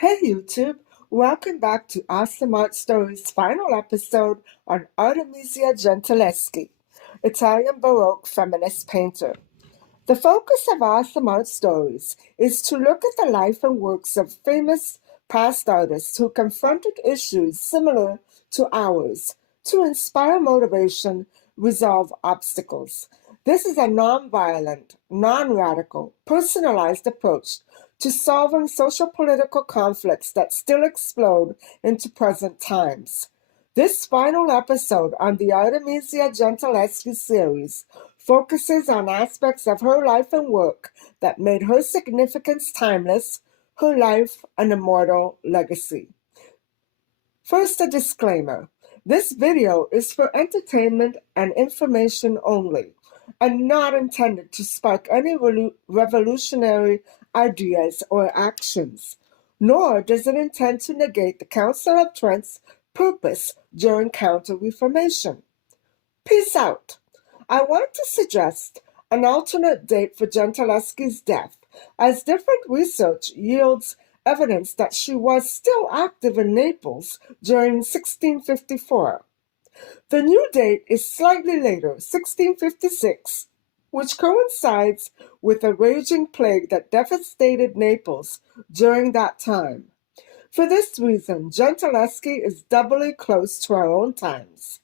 Hey YouTube, welcome back to Awesome Art Stories' final episode on Artemesia Gentileschi, Italian Baroque feminist painter. The focus of Awesome Art Stories is to look at the life and works of famous past artists who confronted issues similar to ours, to inspire motivation, resolve obstacles. This is a non-violent, non-radical, personalized approach to solving socio-political conflicts that still explode into present times. This final episode on the Artemesia Gentileschi series focuses on aspects of her life and work that made her significance timeless, her life an immortal legacy. First, a disclaimer. This video is for entertainment and information only, and not intended to spark any revolutionary ideas or actions, nor does it intend to negate the Council of Trent's purpose during Counter-Reformation. Peace out. I want to suggest an alternate date for Gentileschi's death, as different research yields evidence that she was still active in Naples during 1654. The new date is slightly later, 1656, which coincides with a raging plague that devastated Naples during that time. For this reason, Gentileschi is doubly close to our own times.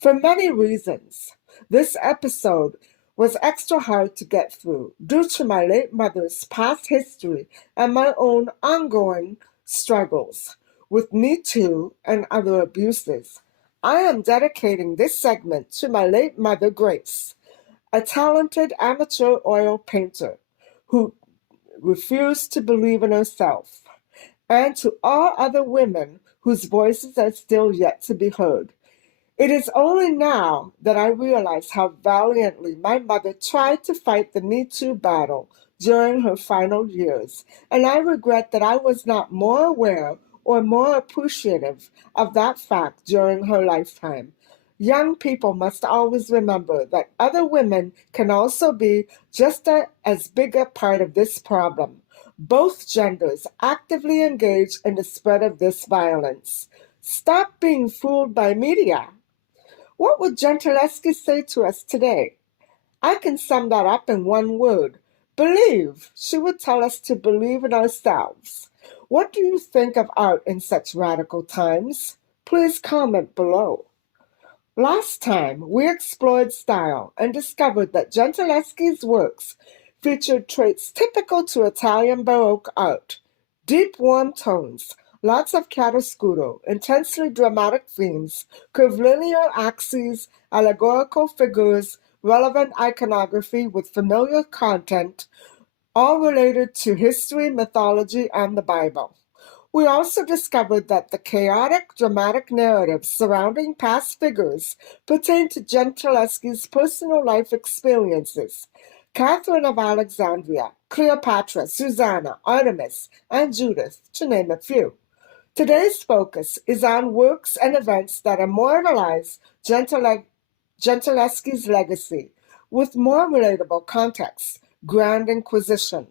For many reasons, this episode was extra hard to get through due to my late mother's past history and my own ongoing struggles with METOO and other abuses. I am dedicating this segment to my late mother, Grace, a talented amateur oil painter who refused to believe in herself, and to all other women whose voices are still yet to be heard. It is only now that I realize how valiantly my mother tried to fight the Me Too battle during her final years, and I regret that I was not more aware or more appreciative of that fact during her lifetime. Young people must always remember that other women can also be just as big a part of this problem. Both genders actively engage in the spread of this violence. Stop being fooled by media. What would Gentileschi say to us today? I can sum that up in one word. Believe. She would tell us to believe in ourselves. What do you think of art in such radical times? Please comment below. Last time, we explored style and discovered that Gentileschi's works featured traits typical to Italian Baroque art: deep, warm tones, lots of chiaroscuro, intensely dramatic themes, curvilinear axes, allegorical figures, relevant iconography with familiar content, all related to history, mythology, and the Bible. We also discovered that the chaotic, dramatic narratives surrounding past figures pertain to Gentileschi's personal life experiences. Catherine of Alexandria, Cleopatra, Susanna, Artemis, and Judith, to name a few. Today's focus is on works and events that immortalize Gentileschi's legacy with more relatable context: Grand Inquisition.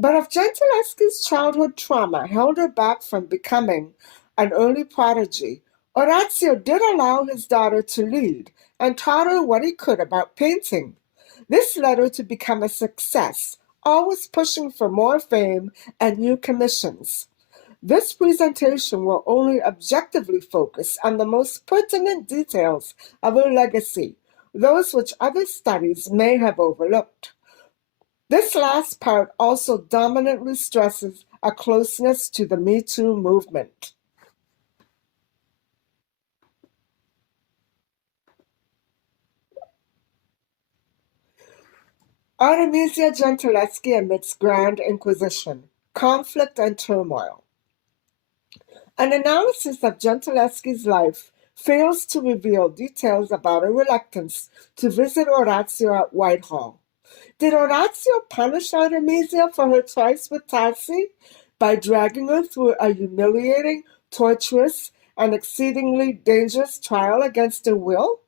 But if Gentileschi's childhood trauma held her back from becoming an early prodigy, Orazio did allow his daughter to lead and taught her what he could about painting. This led her to become a success, always pushing for more fame and new commissions. This presentation will only objectively focus on the most pertinent details of her legacy, those which other studies may have overlooked. This last part also dominantly stresses a closeness to the Me Too movement. Artemesia Gentileschi amidst Grand Inquisition, conflict and turmoil. An analysis of Gentileschi's life fails to reveal details about her reluctance to visit Orazio at Whitehall. Did Orazio punish Artemesia for her choice with Tassi by dragging her through a humiliating, torturous, and exceedingly dangerous trial against her will?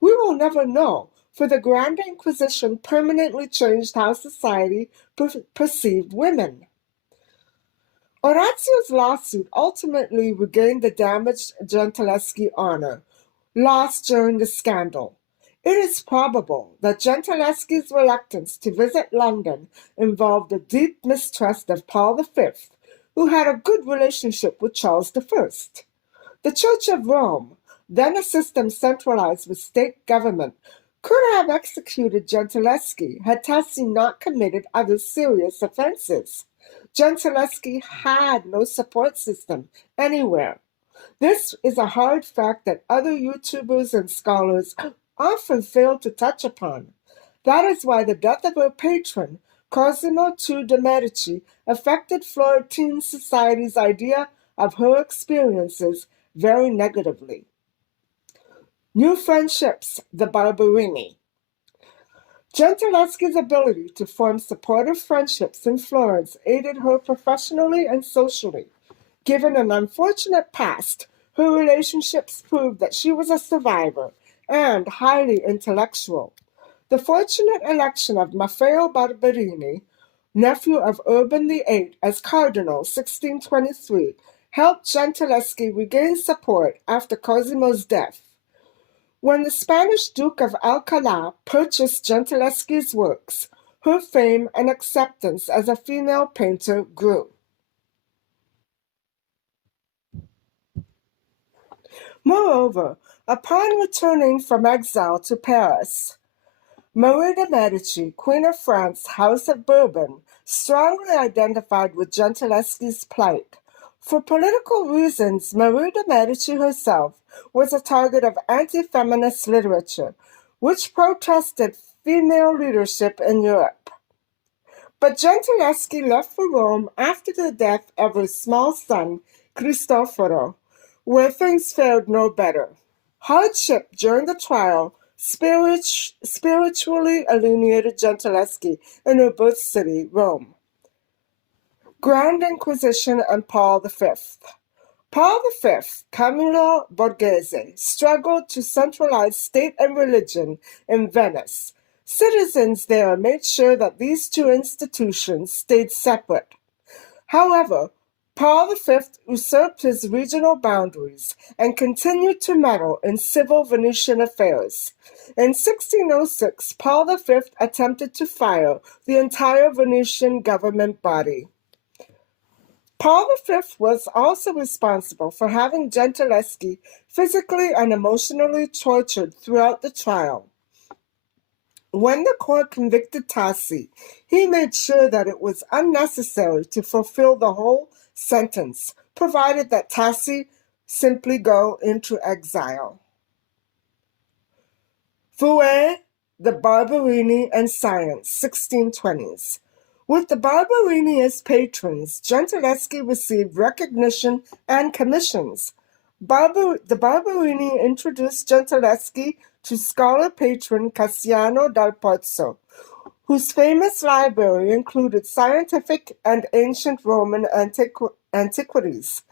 We will never know, for the Grand Inquisition permanently changed how society perceived women. Orazio's lawsuit ultimately regained the damaged Gentileschi honor, lost during the scandal. It is probable that Gentileschi's reluctance to visit London involved a deep mistrust of Paul V, who had a good relationship with Charles I. The Church of Rome, then a system centralized with state government, could have executed Gentileschi had Tassi not committed other serious offenses. Gentileschi had no support system anywhere. This is a hard fact that other YouTubers and scholars often fail to touch upon. That is why the death of her patron, Cosimo II de' Medici, affected Florentine society's idea of her experiences very negatively. New friendships, the Barberini. Gentileschi's ability to form supportive friendships in Florence aided her professionally and socially. Given an unfortunate past, her relationships proved that she was a survivor and highly intellectual. The fortunate election of Maffeo Barberini, nephew of Urban VIII, as cardinal 1623, helped Gentileschi regain support after Cosimo's death. When the Spanish Duke of Alcalá purchased Gentileschi's works, her fame and acceptance as a female painter grew. Moreover, upon returning from exile to Paris, Marie de' Medici, Queen of France, House of Bourbon, strongly identified with Gentileschi's plight. For political reasons, Marie de' Medici herself was a target of anti-feminist literature, which protested female leadership in Europe. But Gentileschi left for Rome after the death of her small son, Cristoforo, where things fared no better. Hardship during the trial spiritually alienated Gentileschi in her birth city, Rome. Grand Inquisition and Paul V. Paul V, Camillo Borghese, struggled to centralize state and religion in Venice. Citizens there made sure that these two institutions stayed separate. However, Paul V usurped his regional boundaries and continued to meddle in civil Venetian affairs. In 1606, Paul V attempted to fire the entire Venetian government body. Paul V was also responsible for having Gentileschi physically and emotionally tortured throughout the trial. When the court convicted Tassi, he made sure that it was unnecessary to fulfill the whole sentence, provided that Tassi simply go into exile. VOUET, the Barberini and Science, 1620s. With the Barberini as patrons, Gentileschi received recognition and commissions. The Barberini introduced Gentileschi to scholar-patron Cassiano dal Pozzo, whose famous library included scientific and ancient Roman antiquities.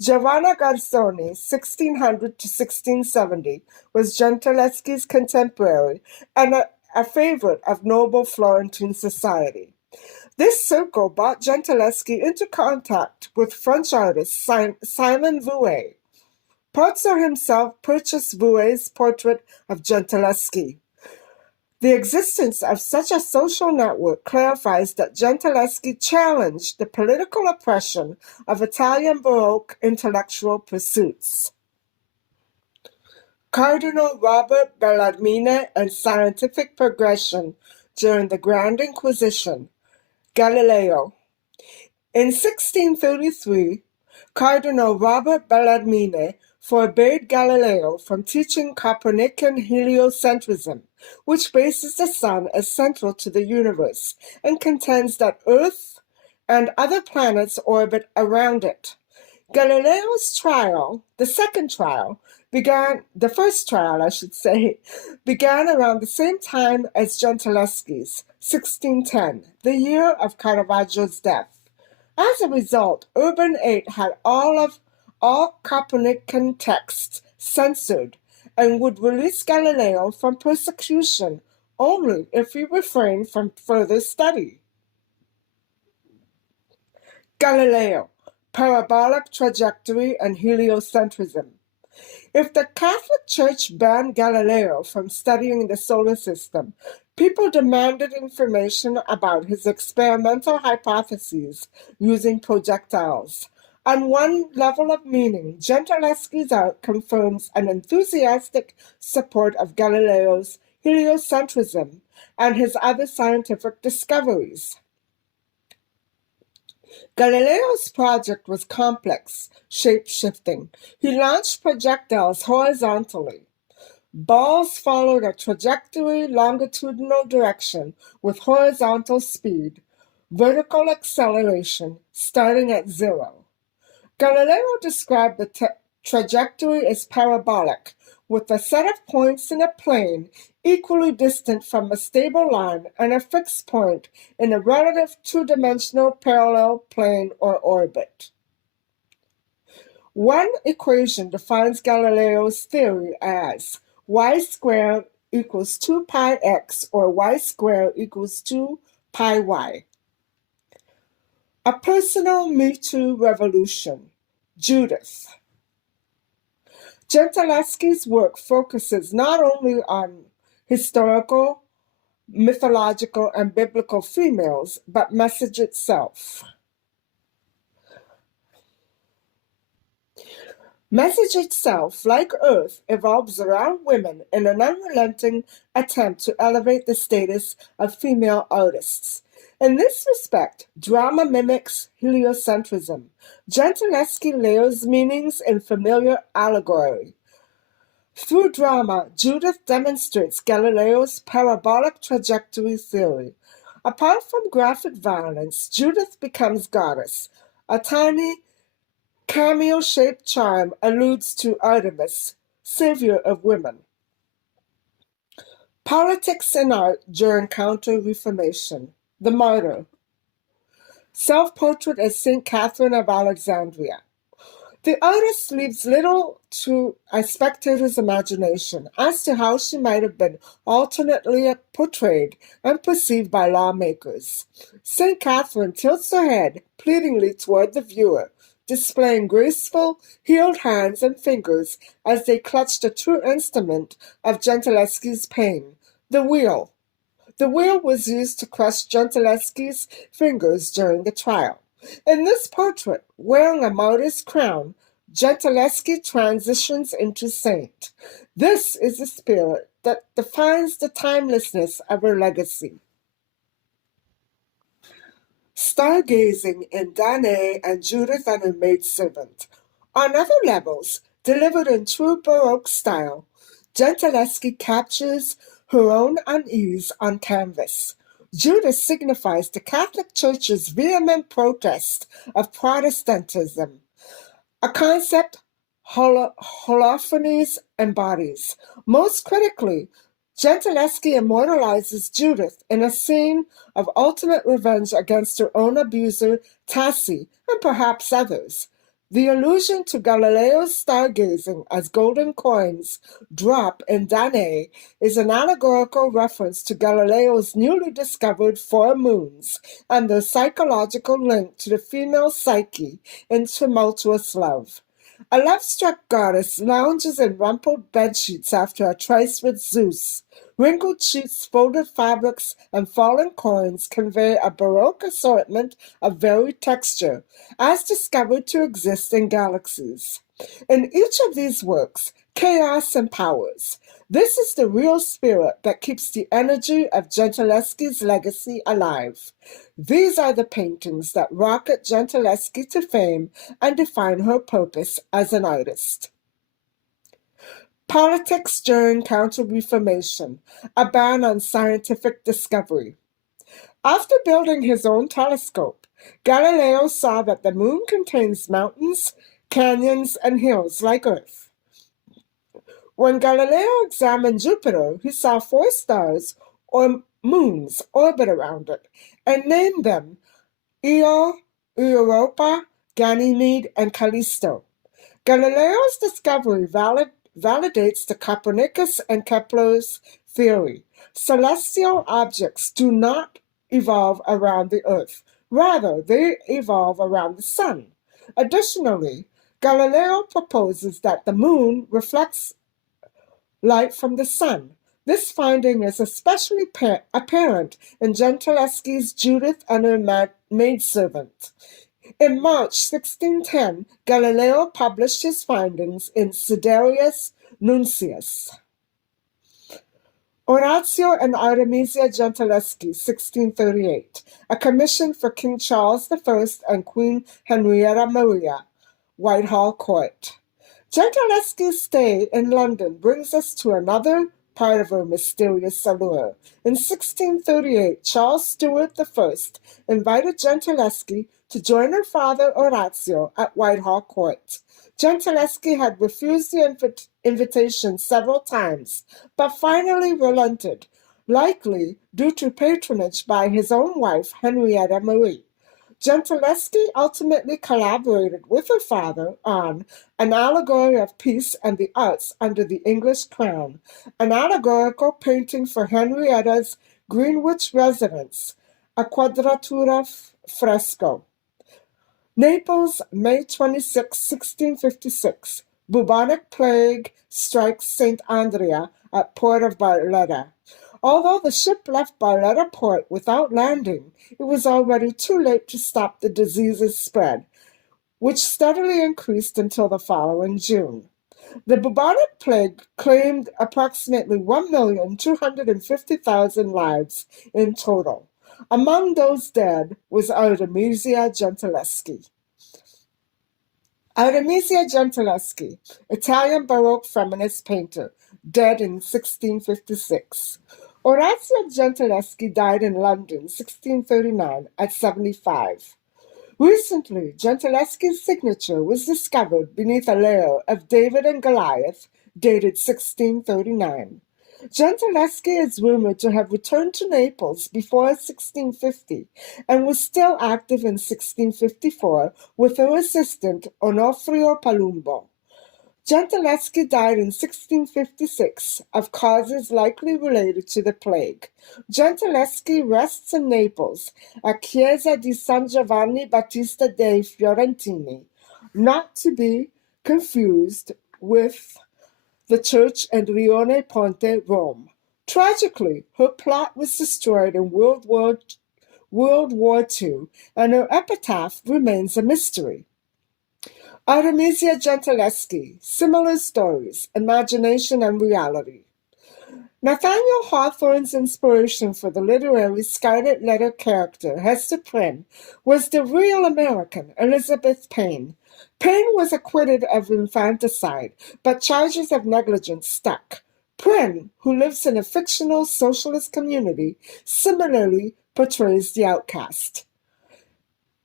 Giovanna Garzoni, 1600 to 1670, was Gentileschi's contemporary and a favorite of noble Florentine society. This circle brought Gentileschi into contact with French artist Simon Vouet. Pozzo himself purchased Vouet's portrait of Gentileschi. The existence of such a social network clarifies that Gentileschi challenged the political oppression of Italian Baroque intellectual pursuits. Cardinal Robert Bellarmine and scientific progression during the Grand Inquisition. Galileo. In 1633, Cardinal Robert Bellarmine forbade Galileo from teaching Copernican heliocentrism, which bases the sun as central to the universe and contends that Earth and other planets orbit around it. Galileo's trial, the first trial, began around the same time as Gentileschi's, 1610, the year of Caravaggio's death. As a result, Urban VIII had all Copernican texts censored and would release Galileo from persecution only if he refrained from further study. Galileo, parabolic trajectory, and heliocentrism. If the Catholic Church banned Galileo from studying the solar system, people demanded information about his experimental hypotheses using projectiles. On one level of meaning, Gentileschi's art confirms an enthusiastic support of Galileo's heliocentrism and his other scientific discoveries. Galileo's project was complex, shape-shifting. He launched projectiles horizontally. Balls followed a trajectory longitudinal direction with horizontal speed, vertical acceleration starting at 0. Galileo described the trajectory as parabolic, with a set of points in a plane equally distant from a stable line and a fixed point in a relative two-dimensional parallel plane or orbit. One equation defines Galileo's theory as y squared equals 2 pi x or y squared equals 2 pi y. A personal METOO revolution. Judith. Gentileschi's work focuses not only on historical, mythological, and biblical females, but message itself. Message itself, like Earth, evolves around women in an unrelenting attempt to elevate the status of female artists. In this respect, drama mimics heliocentrism. Gentileschi layers meanings in familiar allegory. Through drama, Judith demonstrates Galileo's parabolic trajectory theory. Apart from graphic violence, Judith becomes goddess. A tiny, cameo-shaped charm alludes to Artemis, savior of women. Politics and art during Counter-Reformation. The Martyr. Self-portrait as St. Catherine of Alexandria. The artist leaves little to a spectator's imagination as to how she might have been alternately portrayed and perceived by lawmakers. St. Catherine tilts her head pleadingly toward the viewer, displaying graceful, healed hands and fingers as they clutch the true instrument of Gentileschi's pain, the wheel. The wheel was used to crush Gentileschi's fingers during the trial. In this portrait, wearing a martyr's crown, Gentileschi transitions into saint. This is the spirit that defines the timelessness of her legacy. Stargazing in Danae and Judith and her maidservant. On other levels, delivered in true Baroque style, Gentileschi captures her own unease on canvas. Judith signifies the Catholic Church's vehement protest of Protestantism, a concept Holofernes embodies. Most critically, Gentileschi immortalizes Judith in a scene of ultimate revenge against her own abuser, Tassi, and perhaps others. The allusion to Galileo's stargazing as golden coins drop in Danae is an allegorical reference to Galileo's newly discovered 4 moons and their psychological link to the female psyche in tumultuous love. A love-struck goddess lounges in rumpled bedsheets after a tryst with Zeus. Wrinkled sheets, folded fabrics, and fallen coins convey a Baroque assortment of varied texture, as discovered to exist in galaxies. In each of these works, chaos empowers. This is the real spirit that keeps the energy of Gentileschi's legacy alive. These are the paintings that rocket Gentileschi to fame and define her purpose as an artist. Politics during Counter-Reformation, a ban on scientific discovery. After building his own telescope, Galileo saw that the moon contains mountains, canyons, and hills like Earth. When Galileo examined Jupiter, he saw 4 stars, or moons, orbit around it, and named them Io, Europa, Ganymede, and Callisto. Galileo's discovery validates the Copernicus and Kepler's theory. Celestial objects do not evolve around the Earth. Rather, they evolve around the Sun. Additionally, Galileo proposes that the moon reflects light from the sun. This finding is especially apparent in Gentileschi's Judith and her maidservant. In March 1610, Galileo published his findings in Siderius Nuncius. Orazio and Artemesia Gentileschi, 1638, a commission for King Charles I and Queen Henrietta Maria, Whitehall Court. Gentileschi's stay in London brings us to another part of her mysterious allure. In 1638, Charles Stuart I invited Gentileschi to join her father Orazio at Whitehall Court. Gentileschi had refused the invitation several times, but finally relented, likely due to patronage by his own wife, Henrietta Marie. Gentileschi ultimately collaborated with her father on An Allegory of Peace and the Arts under the English Crown, an allegorical painting for Henrietta's Greenwich residence, a quadratura fresco. Naples, May 26, 1656. Bubonic plague strikes St. Andrea at port of Barletta. Although the ship left Barletta port without landing, it was already too late to stop the disease's spread, which steadily increased until the following June. The bubonic plague claimed approximately 1,250,000 lives in total. Among those dead was Artemesia Gentileschi. Artemesia Gentileschi, Italian Baroque feminist painter, dead in 1656. Orazio Gentileschi died in London, 1639, at 75. Recently, Gentileschi's signature was discovered beneath a layer of David and Goliath, dated 1639. Gentileschi is rumored to have returned to Naples before 1650 and was still active in 1654 with her assistant Onofrio Palumbo. Gentileschi died in 1656 of causes likely related to the plague. Gentileschi rests in Naples at Chiesa di San Giovanni Battista dei Fiorentini, not to be confused with the church in Rione Ponte, Rome. Tragically, her plot was destroyed in World War II, and her epitaph remains a mystery. Artemesia Gentileschi, Similar Stories, Imagination and Reality. Nathaniel Hawthorne's inspiration for the literary Scarlet Letter character, Hester Prynne, was the real American Elizabeth Payne. Payne was acquitted of infanticide, but charges of negligence stuck. Prynne, who lives in a fictional socialist community, similarly portrays the outcast.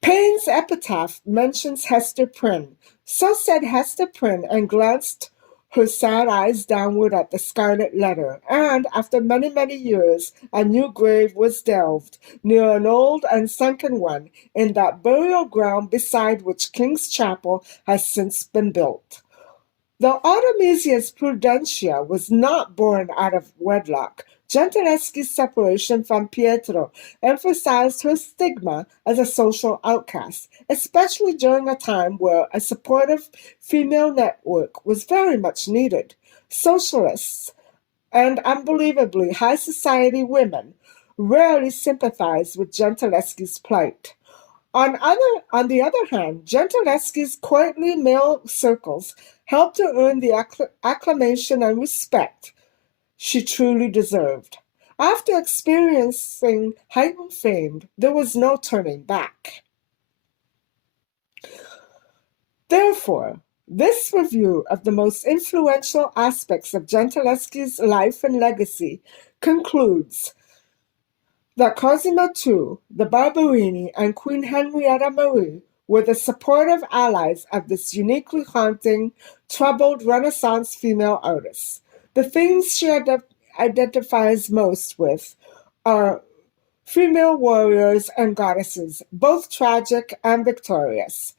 Payne's epitaph mentions Hester Prynne. So said Hester Prynne, and glanced her sad eyes downward at the Scarlet Letter, and after many, many years, a new grave was delved near an old and sunken one in that burial ground beside which King's Chapel has since been built. Though Artemesia's Prudentia was not born out of wedlock, Gentileschi's separation from Pietro emphasized her stigma as a social outcast, especially during a time where a supportive female network was very much needed. Socialists and unbelievably high society women rarely sympathized with Gentileschi's plight. On the other hand, Gentileschi's courtly male circles helped her earn the acclamation and respect she truly deserved. After experiencing heightened fame, there was no turning back. Therefore, this review of the most influential aspects of Gentileschi's life and legacy concludes that Cosimo II, the Barberini, and Queen Henrietta Marie were the supportive allies of this uniquely haunting, troubled Renaissance female artist. The things she identifies most with are female warriors and goddesses, both tragic and victorious.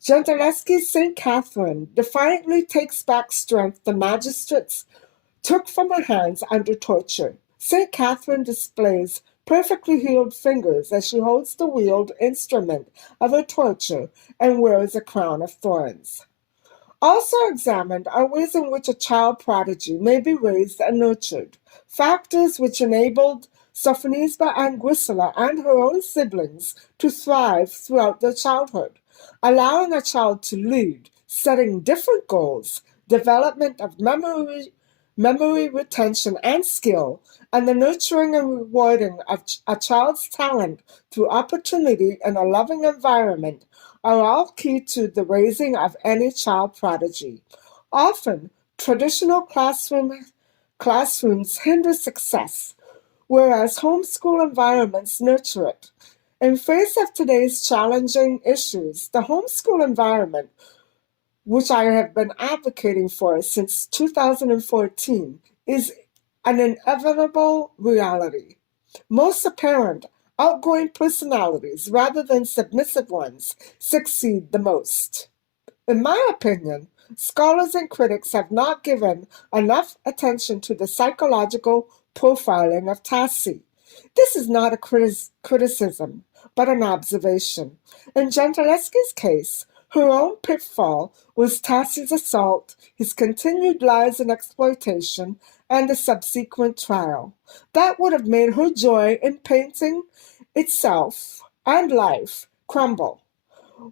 Gentileschi's St. Catherine defiantly takes back strength the magistrates took from her hands under torture. St. Catherine displays perfectly healed fingers as she holds the wheeled instrument of her torture and wears a crown of thorns. Also examined are ways in which a child prodigy may be raised and nurtured, factors which enabled Sophonisba Anguissa and her own siblings to thrive throughout their childhood, allowing a child to lead, setting different goals, development of memory retention and skill, and the nurturing and rewarding of a child's talent through opportunity and a loving environment are all key to the raising of any child prodigy. Often, traditional classrooms hinder success, whereas homeschool environments nurture it. In face of today's challenging issues, the homeschool environment, which I have been advocating for since 2014, is an inevitable reality. Most apparent, outgoing personalities, rather than submissive ones, succeed the most. In my opinion, scholars and critics have not given enough attention to the psychological profiling of Tassi. This is not a criticism, but an observation. In Gentileschi's case, her own pitfall was Tassi's assault, his continued lies and exploitation, and the subsequent trial. That would have made her joy in painting itself and life crumble.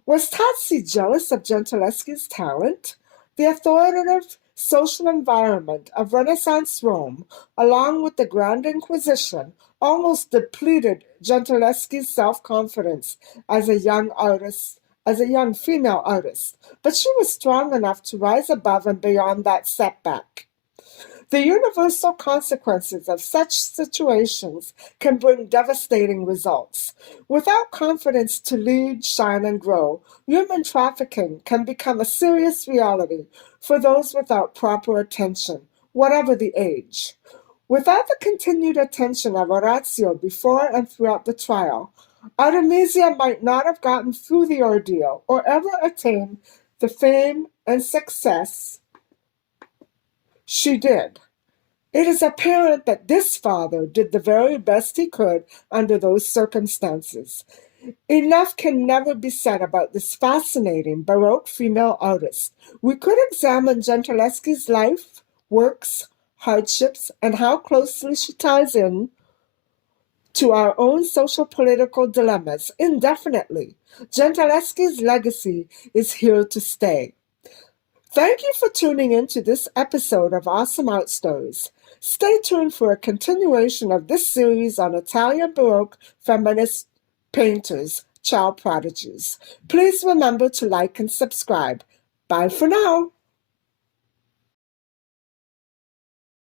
Was Tassi jealous of Gentileschi's talent? The authoritative social environment of Renaissance Rome, along with the Grand Inquisition, almost depleted Gentileschi's self-confidence as a young female artist, but she was strong enough to rise above and beyond that setback. The universal consequences of such situations can bring devastating results. Without confidence to lead, shine, and grow, human trafficking can become a serious reality for those without proper attention, whatever the age. Without the continued attention of ORAZIO before and throughout the trial, Artemesia might not have gotten through the ordeal or ever attained the fame and success she did. It is apparent that this father did the very best he could under those circumstances. Enough can never be said about this fascinating Baroque female artist. We could examine Gentileschi's life, works, hardships, and how closely she ties in to our own social-political dilemmas indefinitely. Gentileschi's legacy is here to stay. Thank you for tuning in to this episode of Awesome Art Stories. Stay tuned for a continuation of this series on Italian Baroque feminist painters, child prodigies. Please remember to like and subscribe. Bye for now.